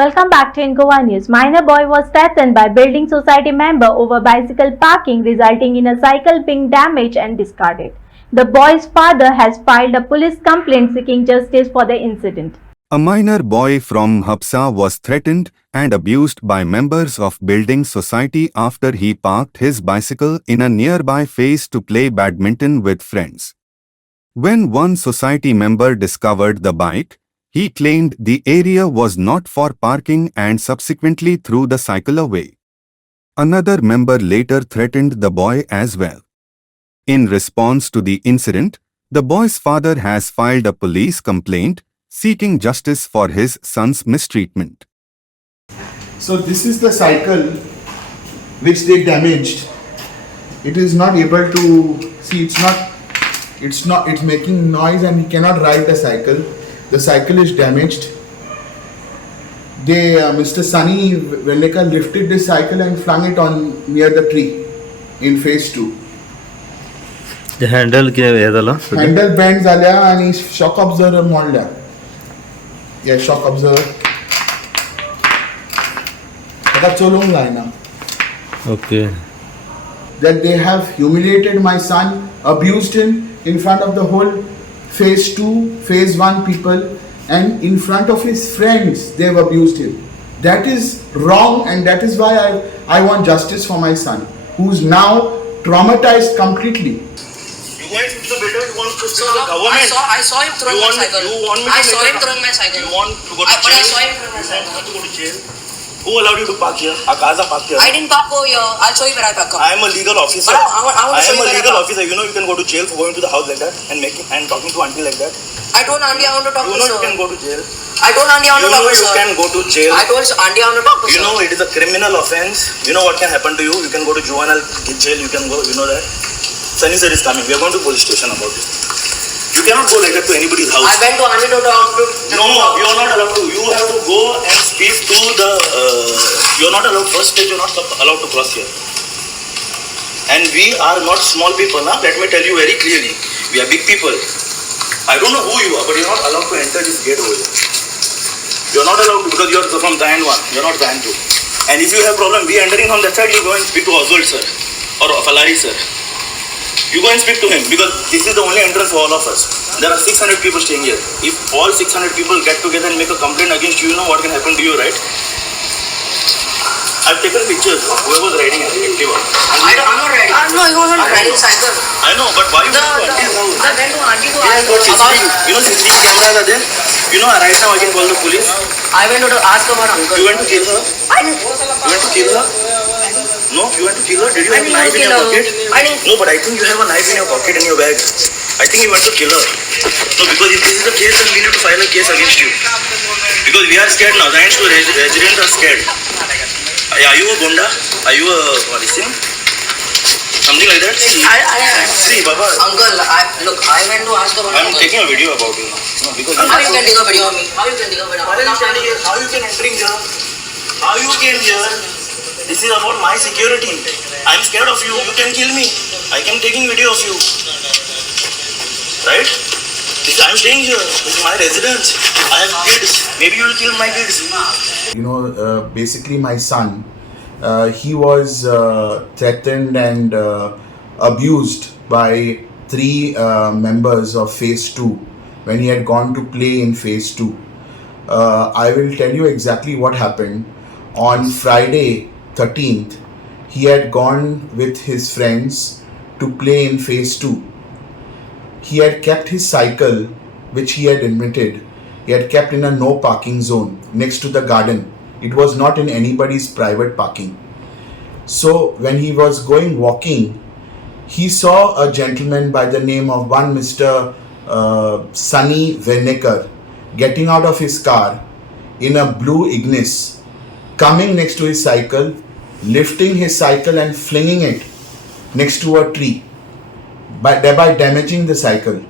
Welcome back to Incoa News. Minor boy was threatened by building society member over bicycle parking, resulting in a cycle being damaged and discarded. The boy's father has filed a police complaint seeking justice for the incident. A minor boy from Mhapsa was threatened and abused by members of building society after he parked his bicycle in a nearby phase to play badminton with friends. When one society member discovered the bike, he claimed the area was not for parking and subsequently threw the cycle away. Another member later threatened the boy as well. In response to the incident, the boy's father has filed a police complaint seeking justice for his son's mistreatment. So this is the cycle which they damaged. It is not able to see, it's making noise and he cannot ride the cycle. The cycle is damaged. Mr. Sunny Veleka lifted the cycle and flung it on near the tree in phase 2. The handle Handle bend झाल्या आणि shock absorber मोडल्या. Yeah, shock absorber. आता चोलूंक जायना. Okay. That they have humiliated my son, abused him in front of the whole phase 2, phase 1 people, and in front of his friends they have abused him. That is wrong, and that is why I want justice for my son, who's now traumatized completely. You went to the builder, you want to speak to the government. I saw him throwing my cycle. I saw him throwing my cycle. You want to go to jail? But I saw him throwing my cycle. You want to go to jail? Who allowed you to park here? Akaza park here. I didn't park over here. I'll show you where I park. I am a legal officer. But I want to show am you a where I legal park. officer. You know you can go to jail for going to the house like that and talking to auntie like that. I told auntie I want to talk You to know sir. you can go to jail. I told auntie I want You to talk know to you sir. can go to jail. I told auntie I want to talk to sir. You know it is a criminal offense. You know what can happen to you. You can go to juvenile jail. You can go. You know that. Sunny sir is coming. We are going to police station about it. You cannot go like that to anybody's house. I went to auntie to talk to. No, you are not allowed to. You have to go and speak to the. You are not allowed. First stage, you are not allowed to cross here. And we are not small people, huh? Let me tell you very clearly. We are big people. I don't know who you are, but you are not allowed to enter this gate over here. You are not allowed to because you are from Zion 1. You are not Zion 2. And if you have problem, we entering from that side, you go and speak to Oswald sir or Falari sir. You go and speak to him because this is the only entrance for all of us. There are 600 people staying here. If all 600 people get together and make a complaint against you, you know what can happen to you, right? I've taken pictures of whoever was riding an Activa. I'm not riding. No, he was not riding cycle. I know, but why you go to auntie's house? I went to auntie to We have got ask CCTV. You know CCTV cameras are there? You know right now I can call the police. I went to ask about uncle. You went to kill her? I didn't. You went to kill her? No, you went to kill her? Did you have a knife in your pocket? I didn't. No, but I think you have a knife in your pocket in your bag. I think you went to kill her. No, because if this is the case, then we need to file a case against you. Because we are scared now. The residents are scared. Are you a Gonda? Are you a what is it? Something like that? See, Baba. Uncle, look, I went to ask about I'm uncle. taking a video about you now. No, because How you can take a video of me? How you can take a video? How are you standing here? How you can entering here? How you came here? This is about my security. I'm scared of you. You can kill me. I can taking video of you. Right? I'm staying here. This is my residence. I have kids. Maybe you will kill my kids. You know, basically my son, he was threatened and abused by 3 members of phase 2 when he had gone to play in phase 2. I will tell you exactly what happened. On Friday 13th, he had gone with his friends to play in phase 2. He had kept his cycle, which he had admitted, he had kept in a no parking zone next to the garden. It was not in anybody's private parking. So when he was going walking, he saw a gentleman by the name of one Mr. Sunny Veleka getting out of his car in a blue Ignis, coming next to his cycle, lifting his cycle and flinging it next to a tree, thereby damaging the cycle.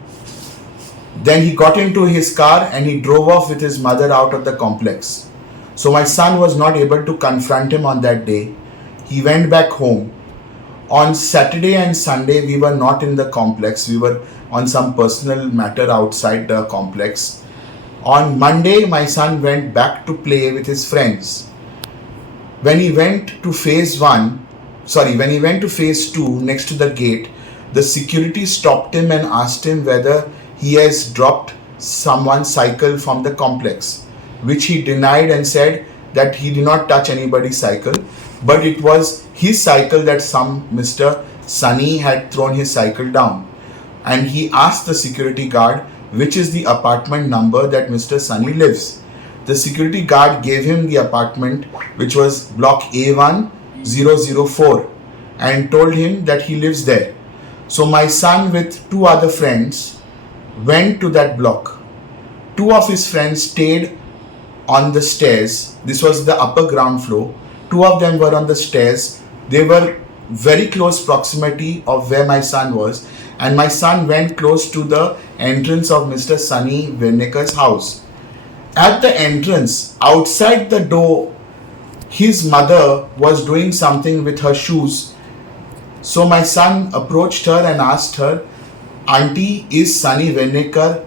Then he got into his car and he drove off with his mother out of the complex. So my son was not able to confront him on that day. He went back home. On Saturday and Sunday, we were not in the complex. We were on some personal matter outside the complex. On Monday, my son went back to play with his friends. When he went to phase 2 next to the gate, the security stopped him and asked him whether he has dropped someone's cycle from the complex, which he denied and said that he did not touch anybody's cycle, but it was his cycle that some Mr. Sunny had thrown his cycle down. And he asked the security guard which is the apartment number that Mr. Sunny lives. The security guard gave him the apartment, which was block A1004, and told him that he lives there. So my son with two other friends went to that block. Two of his friends stayed on the stairs. This was the upper ground floor. Two of them were on the stairs. They were very close proximity of where my son was, and my son went close to the entrance of Mr. Sunny Verneker's house. At the entrance, outside the door, his mother was doing something with her shoes. So my son approached her and asked her, "Auntie, is Sunny Verneker,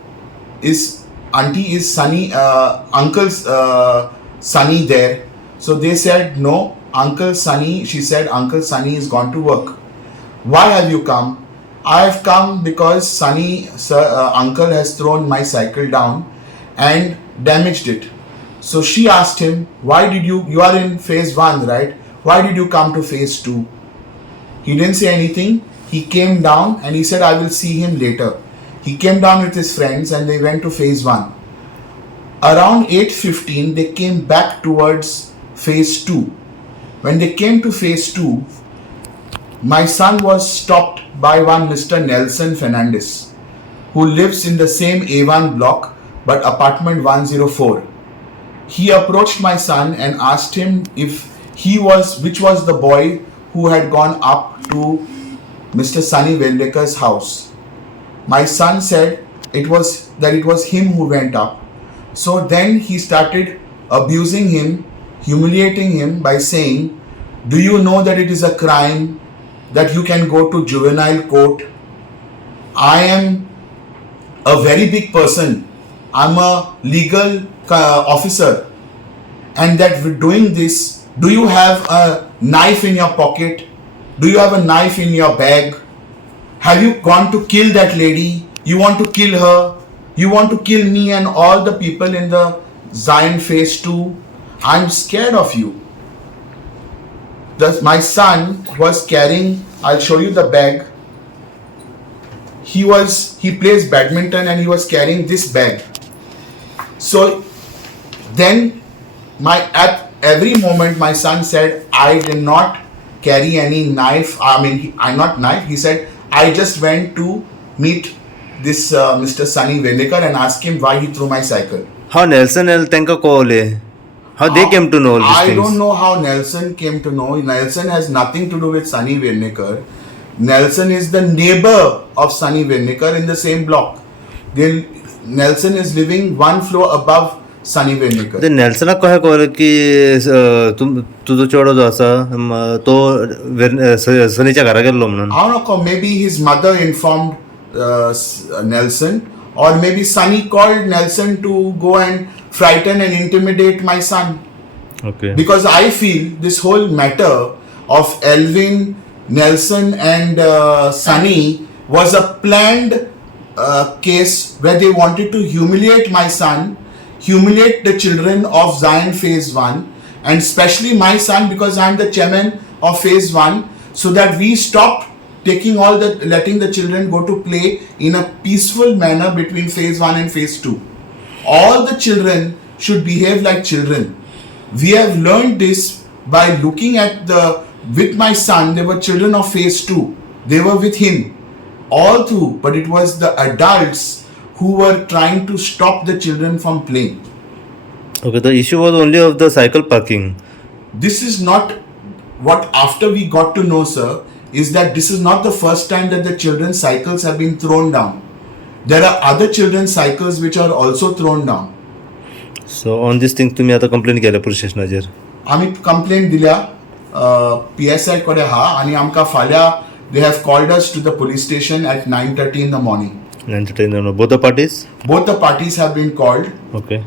Uncle's Sunny there?" So they said, "No, Uncle Sunny," she said, "Uncle Sunny is gone to work." "Why have you come?" "I have come because Uncle has thrown my cycle down and damaged it." So she asked him, "Why did you are in phase 1, right? Why did you come to phase 2? He didn't say anything. He came down and he said, "I will see him later." He came down with his friends and they went to phase 1. Around 8:15, they came back towards phase 2. When they came to phase 2, my son was stopped by one Mr. Nelson Fernandez, who lives in the same A1 block but apartment 104. He approached my son and asked him which was the boy who had gone up to Mr. Sunny Verneker's house. My son said it was him who went up. So then he started abusing him, humiliating him by saying, "Do you know that it is a crime that you can go to juvenile court? I am a very big person. I'm a legal officer, and that with doing this, do you have a knife in your pocket? Do you have a knife in your bag? Have you gone to kill that lady? You want to kill her? You want to kill me and all the people in the Zion phase 2? I'm scared of you." My son was carrying, I'll show you the bag. He plays badminton and he was carrying this bag. So then at every moment my son said, "I did not carry any knife." Not knife. He said, "I just went to meet this Mr. Sunny Verneker and ask him why he threw my cycle." How Nelson and Tenka Kole? How they came to know all these I things? don't know how Nelson came to know. Nelson has nothing to do with Sunny Verneker. Nelson is the neighbor of Sunny Verneker in the same block. Nelson is living one floor above Sunny Verneker. ते नेल्सना कहे कळलं की तुझो चेडो जो आसा तो सनीच्या घरा गेल्लो म्हणून. I don't know, maybe his mother informed Nelson, or maybe Sunny called Nelson to go and frighten and intimidate my son. Okay. Because I feel this whole matter of Elvin, Nelson and Sunny was a planned case where they wanted to humiliate my son, humiliate the children of Zion phase 1, and especially my son because I am the chairman of phase 1, so that we stop letting the children go to play in a peaceful manner between phase 1 and phase 2. All the children should behave like children. We have learned this by looking at with my son, they were children of phase 2. They were with him all through, but it was the adults who were trying to stop the children from playing. Okay, the issue was only of the cycle parking. This is not what after we got to know, sir, is that this is not the first time that the children's cycles have been thrown down. There are other children's cycles which are also thrown down. So on this thing तुम्ही आता complaint केल्या police स्टेशनाचेर? आम्ही complaint दिल्या PSI कडे आणि आमकां फाल्यां they have called us to the police station at 9:30 in the morning. Entertain both the parties. Both the parties have been called. Okay.